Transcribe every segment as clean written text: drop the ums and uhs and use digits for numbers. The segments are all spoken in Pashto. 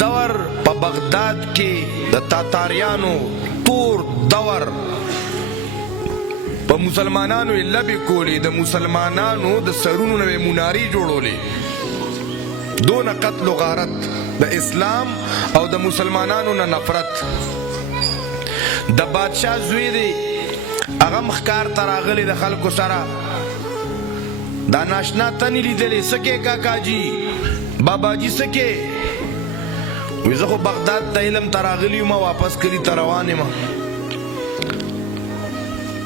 دور په بغداد کې د تاتاریانو تور دور په مسلمانانو یې لبې کولې، د مسلمانانو د سرونو نه منارې جوړولې، دونه قتل و غارت د اسلام او د مسلمانانو نه نفرت. د بادشاه زوی دی هغه مخکار ته راغلی د خلکو سره، دا ناشنا تنې لیدلې، څه کې کاکاجي باباجي څه کې؟ وی زه خو بغداد ته علم ته راغلی یم، واپس کلي ته روان یم.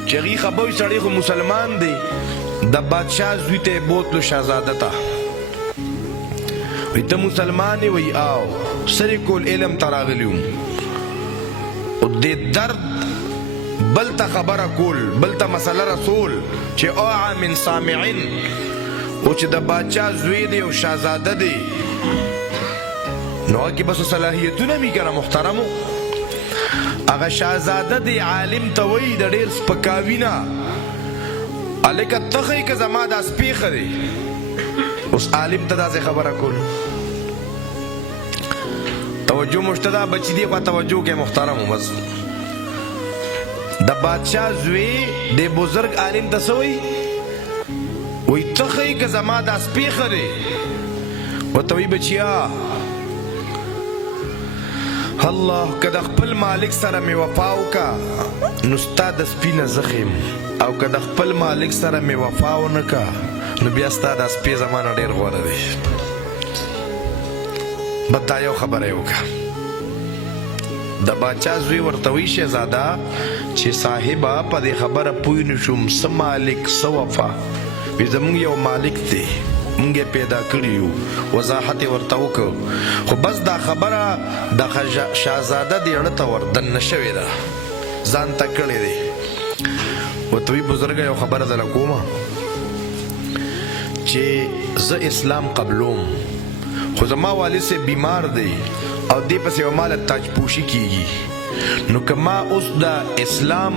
چې هغې خبوی سړی خو مسلمان دی، د بادشاه زوی ته یې بوتلو شهزاده ته، وی ته مسلمان یې؟ وی آو. سر یې کول علم ته راغلی یم، او دې درد بل ته خبره کول، بل ته مسله رسول چې اوعى من سامعین، او چې د بادشاه زوی دی او شهزاده دی نو هغه بس صلاحیتونه می کنه محترمو. هغه شهزاده دی عالم ته وی د ډیر سپکاوي نه، هلکه ته ښایي که زما دا سپېښه دی. اوس عالم ته داسې خبره کول توجه مشته ده، بچي دی خوا توجه کې محترمو. بس د بادشاه زوی د بزرگ عالم ته څه وی؟ وی ته ښایي که زما دا سپېښه دی. ورته وی بچیا الله که د خپل مالک سره مې وفا وکړه نو ستا د سپي نه زه ښیم، او که د خپل مالک سره مې وفا ونه کړه نو بیا ستا دا سپی زما نه ډېر غوره دی. بس دا یو خبره یې وکړه. د باچا زوی ورته وی شهزاده چې صاحبه په دې خبره پوه نه شوم، څه مالک څه وفا؟ وی زمونږ یو مالک دی، مونږ یې پیدا کړي یو. وضاحت یې ورته وکړ، خو بس دا خبره د شهزاده دې اړه ته ور دننه شوې ده، ځان ته کړې دی. ورته وی بزرګه یو خبره درله کومه چې زه اسلام قبلوم، خو زما والد صاحب بیمار دی او دې پسې به ماله تاج پوشي کېږي، نو که ما اوس د اسلام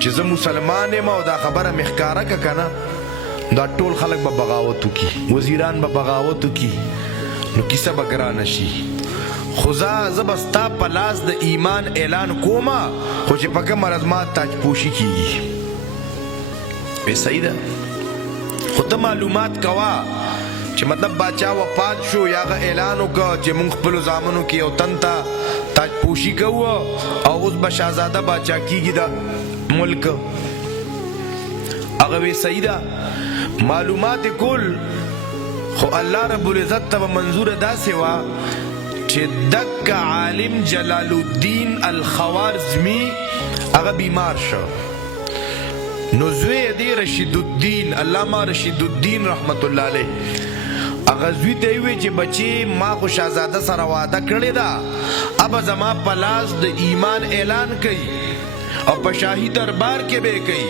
چې زه مسلمان یم او دا خبره مې ښکاره که که نه، دا ټول خلک به بغاوت وکړي، وزیران به بغاوت وکړي، نو کیسه به ګرانه شي. خو زه به ستا په لاس د ایمان اعلان کومه، خو چې په کومه ورځ ما تاج پوشي کېږي. وی صحیح ده، خو ته معلومات کوه چې مطلب باچا وفات شو یا هغه اعلان وکړه چې مونږ خپلو زامنو کې یو تن ته تاج پوشي کوو او اوس به شهزاده باچا کېږي د ملک. هغه وی صحیح ده، معلومات کول، خو الله رب العزت ته منظور داسې وه چې دک عالم جلال الدین الخوارزمی هغه بیمار شو، نو زوی دی رشید الدین علامه رشید الدین رحمت الله علیه هغه زوی ته وی چې بچی ما خو شهزاده سره وعده کړې ده، اب زما په لاس د ایمان اعلان کوي او په شاهي دربار کې به کوي،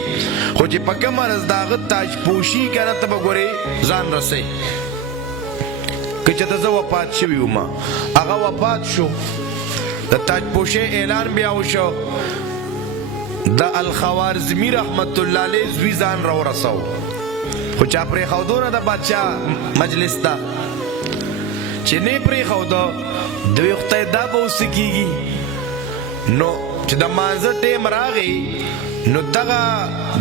خو چې په کومه ورځ د هغه تاج پوشي کنه ته به ګورې ځان رسئ. که چېرته زه وفات شوي وم، هغه وفات شو، د تاج پوشۍ اعلان بیا وشو، د الخوارزمي رحمت الله علیه زوی ځان راورسو، خو چا پرېښودو نه د بادشاه مجلس ته، چې نه یې پرېښودو دوی خدای دا به اوس څه کېږي. نو چې د مانځه ټیم راغی نو دغه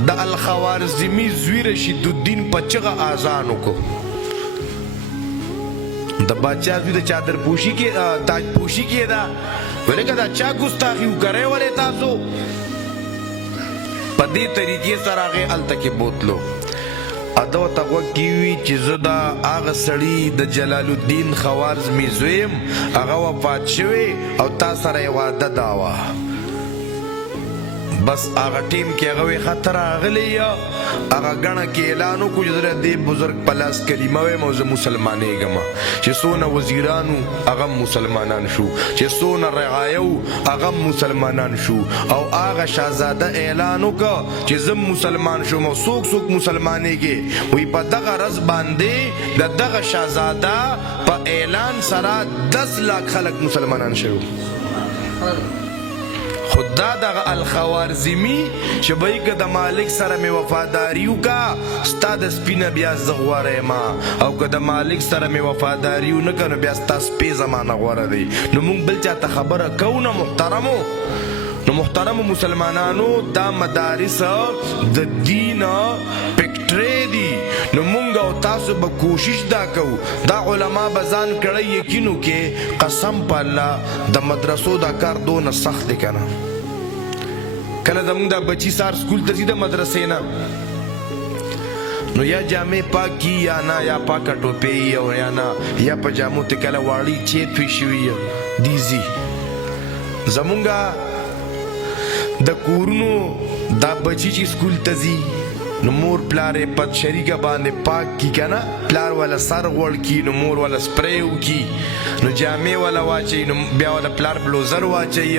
د الخوارزمي زوی رشید الدین په چغه اذان وکړو، د باچا زوی د چادر پوشي کې تاج پوشي کېده. ولکه دا چا ګستاخي وکړی ولې تاسو؟ په دې طریقې سره هغې هلته کې بوتلو. اده ورته غوږ کېوي چې زه دا هغه سړي د جلال الدین خوارزمي زوی یم، هغه وفات شوی او تا سره یې واده دا وه. بس هغه ټیم کې هغه وی خطر راغلی، هغه ګڼه کې اعلان وکړو چې زه د دې بزرګ په لاس کلمه ویم او زه مسلمانېږم، چې څونه وزیرانو هغه مسلمانان شو، چې څونه رعایه وو هغه مسلمانان شو، او هغه شهزاده اعلان وکړه چې زه مسلمان شوم او څوک څوک مسلمانېږي. وی په دغه ورځ باندې د دغه شهزاده په اعلان سره 10 لاک خلک مسلمانان شوي. خو خدا دغه الخوارزمی چې بای که د مالک سره مې وفاداري وکړه ستا د سپي نه بیا زه غوره یم او که د مالک سره مې وفاداري ونه کړه نو بیا ستا سپی زما نه غوره دی نو موږ بل چاته خبره کوو نه محترمو نو محترمو مسلمانانو دا مدارس د دین پکټری دي نو مونږ او تاسو به کوشش دا کوو دا علما به ځان کړی یقینو کې قسم په الله د مدرسو دا کار دونه سخت دی که نه کله زمونږ دا بچي سار سکول ته ځي د مدرسې نه نو یا جامې پاک یا نه یا پاکه ټوپۍ او یا نه یا په جامو ته کله واړی چیت پوی شوي دي ځي زمونږ د کورونو دا بچی چې سکول ته ځي نو مور پلار یې په شریکه باندې پاک کی که نه پلار والا سر غوړ کی نو مور والا سپری وکي نو جامې والا واچوي نو بیا والا پلار بلوزر واچوي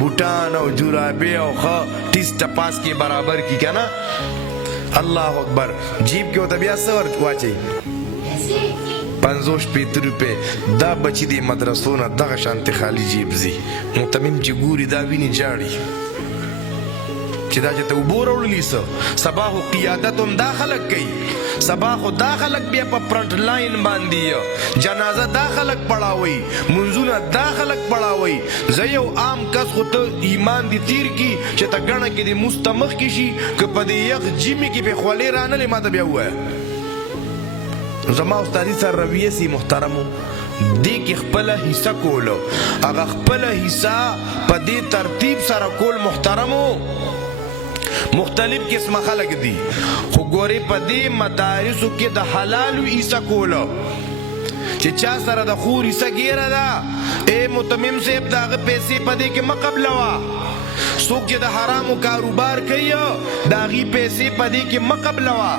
بوټان او جورابې او ښه ټیس ټپاس کې برابر کی که نه الله اکبر جیب کې ورته بیا څه واچوي 50 روپے دا بچی دی مدرسو نه دغه شانتې خالی جیب ځي متمم چې ګوري دا ویني جاړي چې دا چې ته اوبو راوړلي څه سبا خو قیادت هم دا خلک کوي سبا خو دا خلک بیا په فرنټ لاین باندې جنازه دا خلک پړاوي منځونه دا خلک پړاوي زه یو عام کس خو ته ایمان دي تیر کی چې ته ګڼه کې دې مستمخ کې شي که په دې یخ جیمې کې پې خولې رانلې ما ته بیا ووایه زما استادي سره رویه سي محترمو دې کې خپله حصه کولو هغه خپله حصه په دې ترتیب سره کول محترمو مختلف قسمه خلق دي خو ګورې په دې مدارسو کې د حلالو حصه کولو چې چا سره د خور حصه ګیره ده ای متمم صاحب د هغه پیسې په دې کې مه قبلوه څوک چې د حرامو کاروبار کوي د هغې پیسې په دې کې مه قبلوه